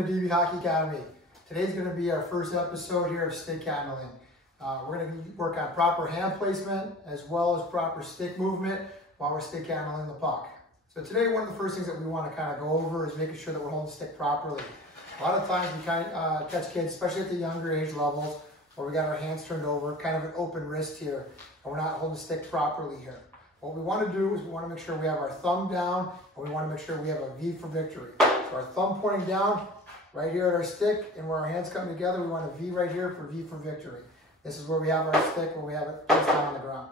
welcome to DB Hockey Academy. Today's going to be our first episode here of stick handling. We're going to work on proper hand placement as well as proper stick movement while we're stick handling the puck. So today, one of the first things that we want to kind of go over is making sure that we're holding the stick properly. A lot of times we catch kids, especially at the younger age levels, where we got our hands turned over, kind of an open wrist here, and we're not holding the stick properly here. What we want to do is we want to make sure we have our thumb down, and we want to make sure we have a V for victory. So our thumb pointing down right here at our stick, and where our hands come together, we want a V right here for V for victory. This is where we have our stick, where we have it placed down on the ground.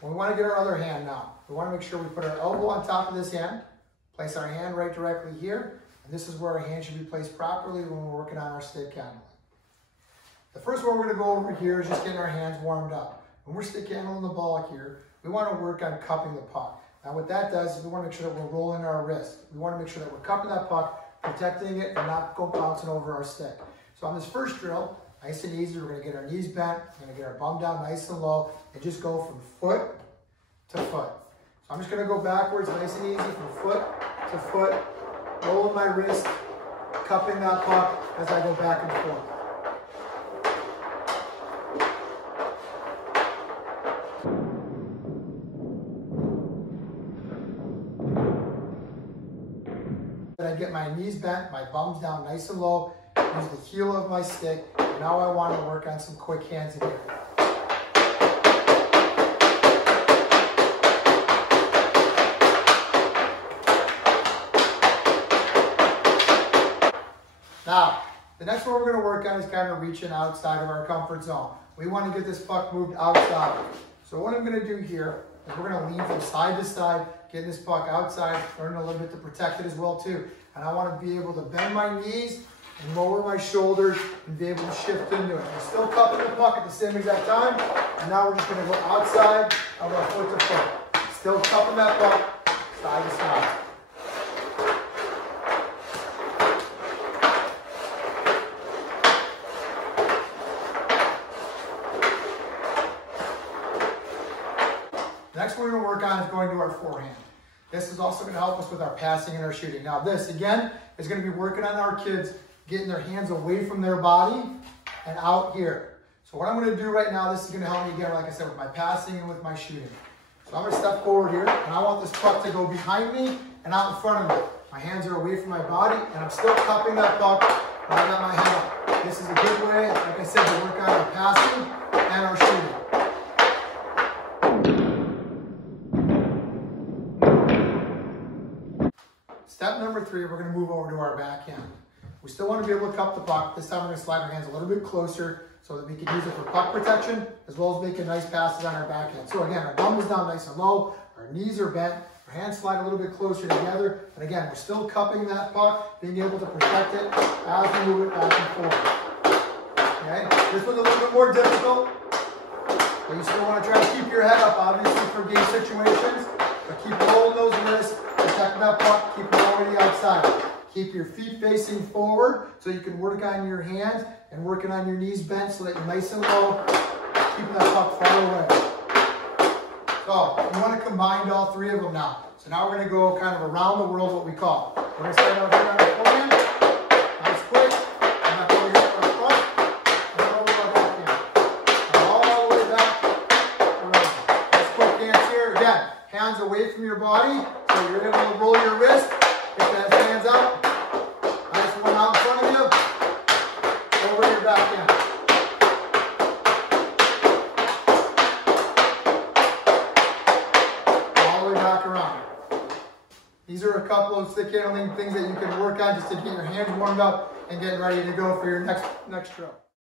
When we want to get our other hand now, we want to make sure we put our elbow on top of this hand, place our hand right directly here, and this is where our hand should be placed properly when we're working on our stick handling. The first one we're going to go over here is just getting our hands warmed up. When we're stick handling the ball here, we want to work on cupping the puck. Now what that does is we want to make sure that we're rolling our wrist. We want to make sure that we're cupping that puck, protecting it, and not go bouncing over our stick. So on this first drill, nice and easy, we're going to get our knees bent, we're going to get our bum down nice and low, and just go from foot to foot. So I'm just going to go backwards, nice and easy, from foot to foot, rolling my wrist, cupping that puck as I go back and forth. I get my knees bent, my bum's down nice and low, use the heel of my stick, and now I want to work on some quick hands in here. Now, the next one we're going to work on is kind of reaching outside of our comfort zone. We want to get this puck moved outside. So what I'm going to do here is we're going to lean from side to side, getting this puck outside, learning a little bit to protect it as well too. And I want to be able to bend my knees and lower my shoulders and be able to shift into it. We're still cupping the puck at the same exact time. And now we're just going to go outside of our foot to foot. Still cupping that puck side to side. Next one we're going to work on is going to our forehand. This is also going to help us with our passing and our shooting. Now this, again, is going to be working on our kids getting their hands away from their body and out here. So what I'm going to do right now, this is going to help me again, like I said, with my passing and with my shooting. So I'm going to step forward here, and I want this puck to go behind me and out in front of me. My hands are away from my body, and I'm still cupping that puck when I got my hand up. This is a good way, like I said, to work on our passing and our shooting. Step number 3, we're going to move over to our backhand. We still want to be able to cup the puck. This time we're going to slide our hands a little bit closer so that we can use it for puck protection as well as making nice passes on our backhand. So again, our bum is down nice and low, our knees are bent, our hands slide a little bit closer together, and again, we're still cupping that puck, being able to protect it as we move it back and forth. Okay, this one's a little bit more difficult, but you still want to try to keep your head up, obviously, for game situations, but keep rolling those wrists. Protect that puck, keep it already outside. Keep your feet facing forward so you can work on your hands and working on your knees bent so that you're nice and low, keeping that puck far away. So you want to combine all 3 of them now. So now we're going to go kind of around the world, what we call. We're going to start out here on our forehand. Nice quick. And back over here to our front. And then over to our backhand. And all the way back around. Nice quick dance here. Again, hands away from your body. So you're able to roll your wrist, get that hands out, nice one out in front of you, over your backhand. All the way back around. These are a couple of stick handling things that you can work on just to get your hands warmed up and getting ready to go for your next drill.